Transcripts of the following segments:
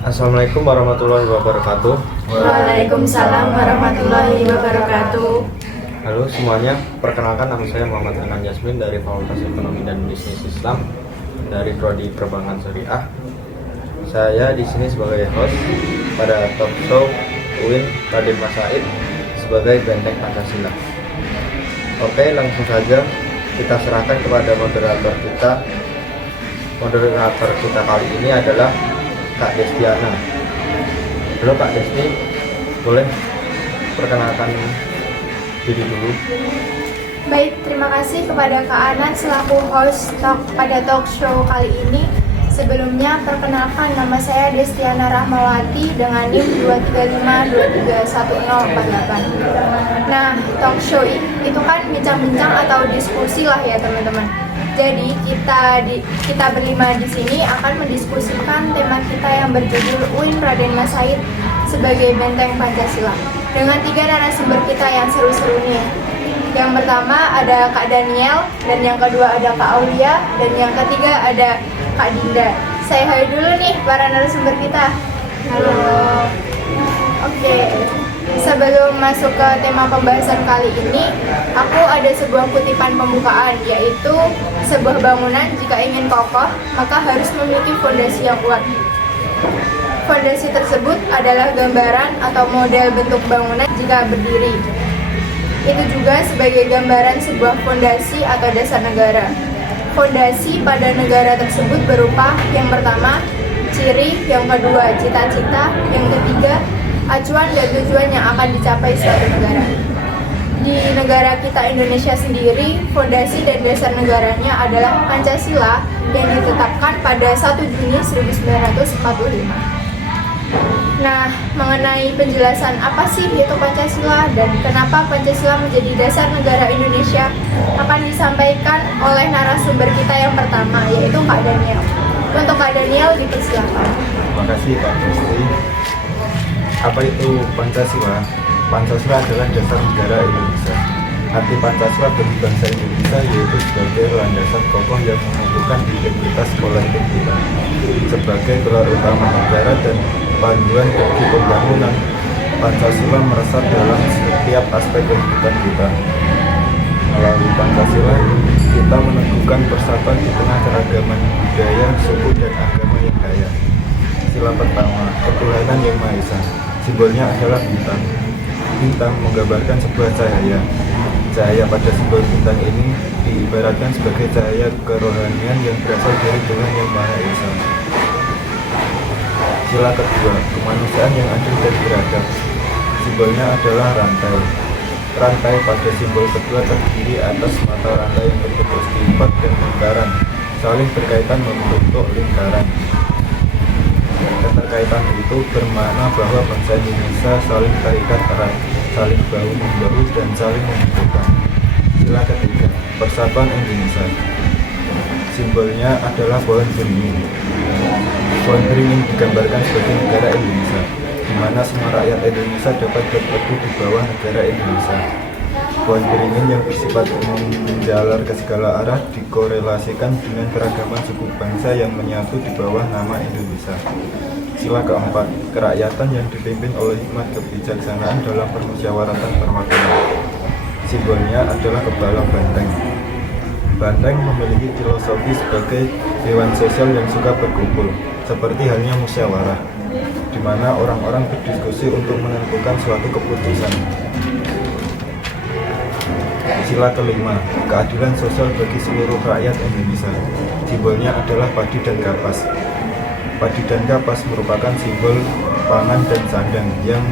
Assalamualaikum warahmatullahi wabarakatuh. Waalaikumsalam warahmatullahi wabarakatuh. Halo semuanya, perkenalkan nama saya Muhammad Renan Yasmin dari Fakultas Ekonomi dan Bisnis Islam dari Prodi Perbankan Syariah. Saya di sini sebagai host pada talk show UIN Raden Mas Said sebagai benteng Pancasila. Oke, langsung saja kita serahkan kepada moderator kita. Moderator kita kali ini adalah Kak Destiana. Halo Kak Desti, boleh perkenalkan diri dulu? Baik, terima kasih kepada Kak Anan selaku host pada talk show kali ini. Sebelumnya, perkenalkan nama saya Destiana Rahmawati dengan NIM 235231048. Nah, talk show itu kan bincang-bincang atau diskusi lah ya teman-teman. Jadi kita berlima di sini akan mendiskusikan tema kita yang berjudul UIN Raden Mas Said sebagai benteng Pancasila dengan 3 narasumber kita yang seru-seru nih. Yang pertama ada Kak Daniel, dan yang kedua ada Kak Aulia, dan yang ketiga ada Kak Dinda. Saya hai dulu nih para narasumber kita. Halo. Oke. Sebelum masuk ke tema pembahasan kali ini, aku ada sebuah kutipan pembukaan, yaitu sebuah bangunan jika ingin kokoh, maka harus memiliki fondasi yang kuat. Fondasi tersebut adalah gambaran atau model bentuk bangunan jika berdiri. Itu juga sebagai gambaran sebuah fondasi atau dasar negara. Fondasi pada negara tersebut berupa yang pertama, ciri, yang kedua, cita-cita, yang ketiga, acuan dan tujuan yang akan dicapai suatu negara. Di negara kita Indonesia sendiri, fondasi dan dasar negaranya adalah Pancasila yang ditetapkan pada 1 Juni 1945. Nah, mengenai penjelasan apa sih itu Pancasila dan kenapa Pancasila menjadi dasar negara Indonesia akan disampaikan oleh narasumber kita yang pertama, yaitu Kak Daniel. Untuk Kak Daniel, dipersilakan. Terima kasih Pak Desti. Apa itu Pancasila? Pancasila adalah dasar negara Indonesia. Arti Pancasila bagi bangsa Indonesia yaitu sebagai landasan kokoh yang menentukan identitas kolektif kita, sebagai gelar utama negara dan panduan bagi pembangunan. Pancasila meresap dalam setiap aspek kehidupan kita. Melalui Pancasila, kita meneguhkan persatuan di tengah keragaman budaya, suku, dan agama yang kaya. Sila pertama, ketuhanan yang Maha Esa. Simbolnya adalah bintang. Bintang menggambarkan sebuah cahaya. Cahaya pada simbol bintang ini diibaratkan sebagai cahaya kerohanian yang berasal dari Tuhan yang Maha Esa. Sila kedua, kemanusiaan yang adil dan beradab. Simbolnya adalah rantai. Rantai pada simbol kedua terdiri atas mata rantai yang berbentuk setimpal dan lingkaran, saling berkaitan membentuk lingkaran. Keterkaitan itu bermakna bahwa bangsa Indonesia saling terikat erat, saling bahu-membahu, dan saling membutuhkan. Sila ketiga, persatuan Indonesia. Simbolnya adalah pohon beringin. Pohon beringin digambarkan sebagai negara Indonesia, di mana semua rakyat Indonesia dapat berteduh di bawah negara Indonesia. Pohon beringin yang bersifat umum menjalar ke segala arah dikorelasikan dengan keragaman suku bangsa yang menyatu di bawah nama Indonesia. Sila keempat, kerakyatan yang dipimpin oleh hikmat kebijaksanaan dalam permusyawaratan perwakilan. Simbolnya adalah kepala banteng. Banteng memiliki filosofi sebagai hewan sosial yang suka berkumpul, seperti halnya musyawarah, di mana orang-orang berdiskusi untuk menentukan suatu keputusan. Sila kelima, keadilan sosial bagi seluruh rakyat Indonesia. Simbolnya adalah padi dan kapas. Padi dan kapas merupakan simbol pangan dan sandang yang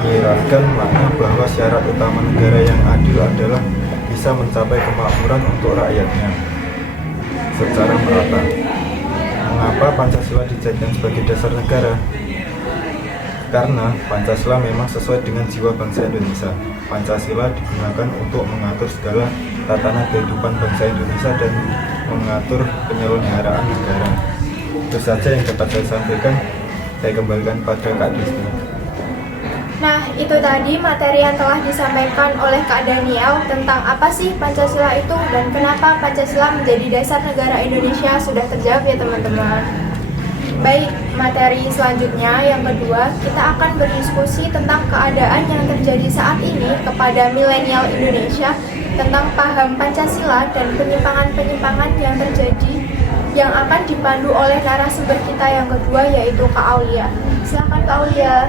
menyiratkan makna bahwa syarat utama negara yang adil adalah bisa mencapai kemakmuran untuk rakyatnya secara merata. Mengapa Pancasila dijadikan sebagai dasar negara? Karena Pancasila memang sesuai dengan jiwa bangsa Indonesia. Pancasila digunakan untuk mengatur segala tatanan kehidupan bangsa Indonesia dan mengatur penyelenggaraan negara. Itu saja yang dapat saya sampaikan. Saya kembalikan pada Kak Desti. Nah, itu tadi materi yang telah disampaikan oleh Kak Daniel tentang apa sih Pancasila itu dan kenapa Pancasila menjadi dasar negara Indonesia sudah terjawab ya teman-teman. Baik, materi selanjutnya yang kedua, kita akan berdiskusi tentang keadaan yang terjadi saat ini kepada milenial Indonesia tentang paham Pancasila dan penyimpangan-penyimpangan yang terjadi yang akan dipandu oleh narasumber kita yang kedua yaitu Kak Aulia. Silakan Kak Aulia.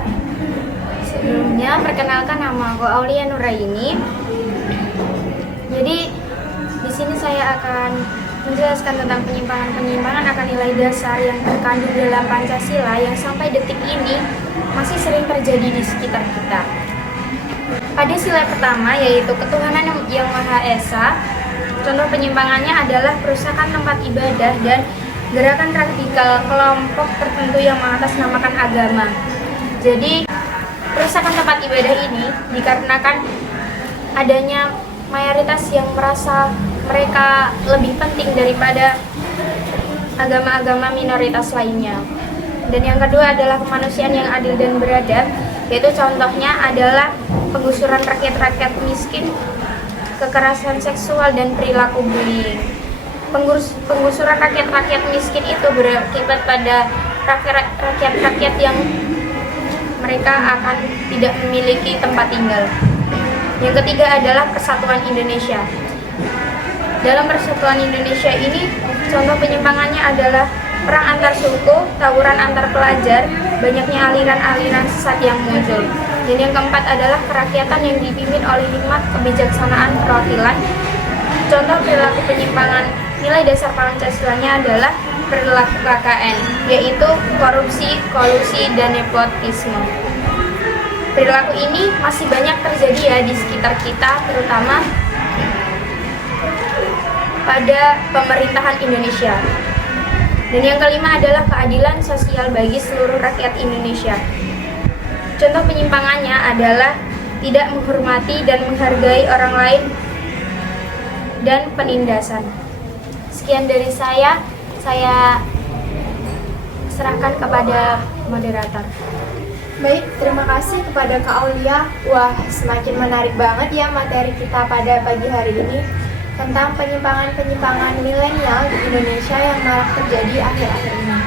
Sebelumnya, perkenalkan nama aku Aulia Nuraini. Jadi, di sini saya akan menjelaskan tentang penyimpangan-penyimpangan akan nilai dasar yang terkandung dalam Pancasila yang sampai detik ini masih sering terjadi di sekitar kita. Pada sila pertama yaitu ketuhanan yang Maha Esa, contoh penyimpangannya adalah perusakan tempat ibadah dan gerakan radikal kelompok tertentu yang mengatasnamakan agama. Jadi, perusakan tempat ibadah ini dikarenakan adanya mayoritas yang merasa mereka lebih penting daripada agama-agama minoritas lainnya. Dan yang kedua adalah kemanusiaan yang adil dan beradab, yaitu contohnya adalah penggusuran rakyat-rakyat miskin, kekerasan seksual, dan perilaku bullying. Penggusuran rakyat-rakyat miskin itu berakibat pada rakyat-rakyat yang mereka akan tidak memiliki tempat tinggal. Yang ketiga adalah persatuan Indonesia. Dalam persatuan Indonesia ini, contoh penyimpangannya adalah perang antar suku, tawuran antar pelajar, banyaknya aliran-aliran sesat yang muncul. Dan yang keempat adalah kerakyatan yang dipimpin oleh hikmat kebijaksanaan perwakilan. Contoh perilaku penyimpangan nilai dasar Pancasilanya adalah perilaku KKN, yaitu korupsi, kolusi, dan nepotisme. Perilaku ini masih banyak terjadi ya di sekitar kita, terutama pada pemerintahan Indonesia. Dan yang kelima adalah keadilan sosial bagi seluruh rakyat Indonesia. Contoh penyimpangannya adalah tidak menghormati dan menghargai orang lain dan penindasan. Sekian dari saya serahkan kepada moderator. Baik, terima kasih kepada Kak Aulia. Wah, semakin menarik banget ya materi kita pada pagi hari ini tentang penyimpangan-penyimpangan milenial di Indonesia yang marak terjadi akhir-akhir ini.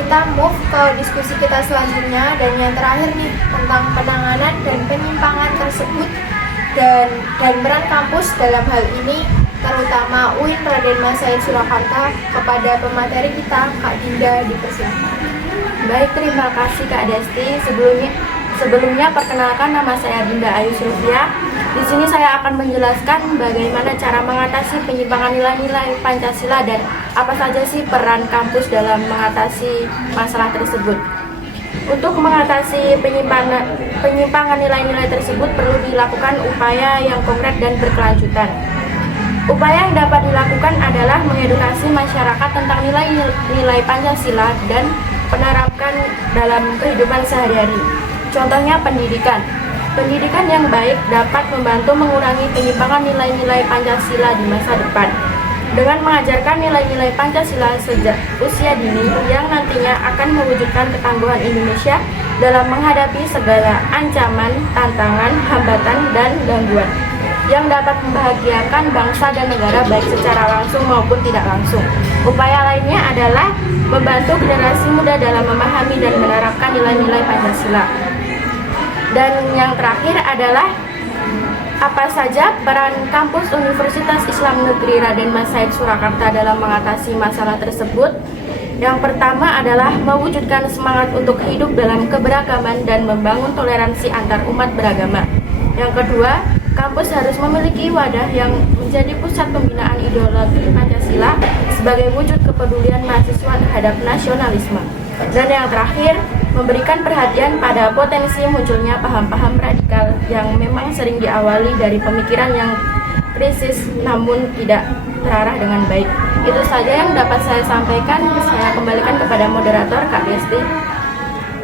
Kita move ke diskusi kita selanjutnya dan yang terakhir nih tentang penanganan dan penyimpangan tersebut dan peran kampus dalam hal ini, terutama UIN Raden Mas Said Surakarta. Kepada pemateri kita, Kak Dinda, dipersilakan. Baik, terima kasih Kak Desti. Sebelumnya perkenalkan, nama saya Dinda Ayu Sylvia. Di sini saya akan menjelaskan bagaimana cara mengatasi penyimpangan nilai-nilai Pancasila dan apa saja sih peran kampus dalam mengatasi masalah tersebut. Untuk mengatasi penyimpangan nilai-nilai tersebut perlu dilakukan upaya yang konkret dan berkelanjutan. Upaya yang dapat dilakukan adalah mengedukasi masyarakat tentang nilai-nilai Pancasila dan menerapkan dalam kehidupan sehari-hari. Contohnya pendidikan. Pendidikan yang baik dapat membantu mengurangi penyimpangan nilai-nilai Pancasila di masa depan. Dengan mengajarkan nilai-nilai Pancasila sejak usia dini yang nantinya akan mewujudkan ketangguhan Indonesia dalam menghadapi segala ancaman, tantangan, hambatan, dan gangguan yang dapat membahagiakan bangsa dan negara baik secara langsung maupun tidak langsung. Upaya lainnya adalah membantu generasi muda dalam memahami dan menerapkan nilai-nilai Pancasila. Dan yang terakhir adalah apa saja peran kampus Universitas Islam Negeri Raden Mas Said Surakarta dalam mengatasi masalah tersebut. Yang pertama adalah mewujudkan semangat untuk hidup dalam keberagaman dan membangun toleransi antar umat beragama. Yang kedua, kampus harus memiliki wadah yang menjadi pusat pembinaan ideologi Pancasila sebagai wujud kepedulian mahasiswa terhadap nasionalisme. Dan yang terakhir, memberikan perhatian pada potensi munculnya paham-paham radikal yang memang sering diawali dari pemikiran yang krisis namun tidak terarah dengan baik. Itu saja yang dapat saya sampaikan. Saya kembalikan kepada moderator Kak Desti.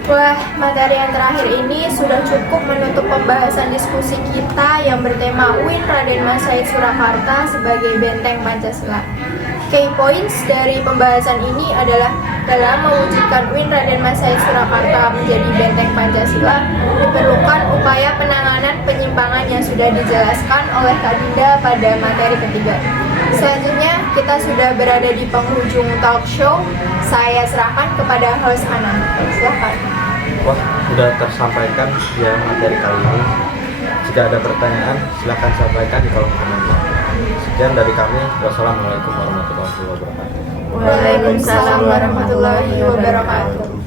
Wah, materi yang terakhir ini sudah cukup menutup pembahasan diskusi kita yang bertema UIN Raden Mas Said Surakarta sebagai benteng Pancasila. Key points dari pembahasan ini adalah dalam mewujudkan UIN Raden Mas Said Surakarta menjadi benteng Pancasila, diperlukan upaya penanganan penyimpangan yang sudah dijelaskan oleh Kak Dinda pada materi ketiga. Selanjutnya kita sudah berada di penghujung talk show. Saya serahkan kepada host Ana. Silahkan. Wah, sudah tersampaikan ya materi kali ini. Jika ada pertanyaan, silahkan sampaikan di kolom komentar. Sekian dari kami. Wassalamualaikum warahmatullahi wabarakatuh. Waalaikumsalam warahmatullahi wabarakatuh.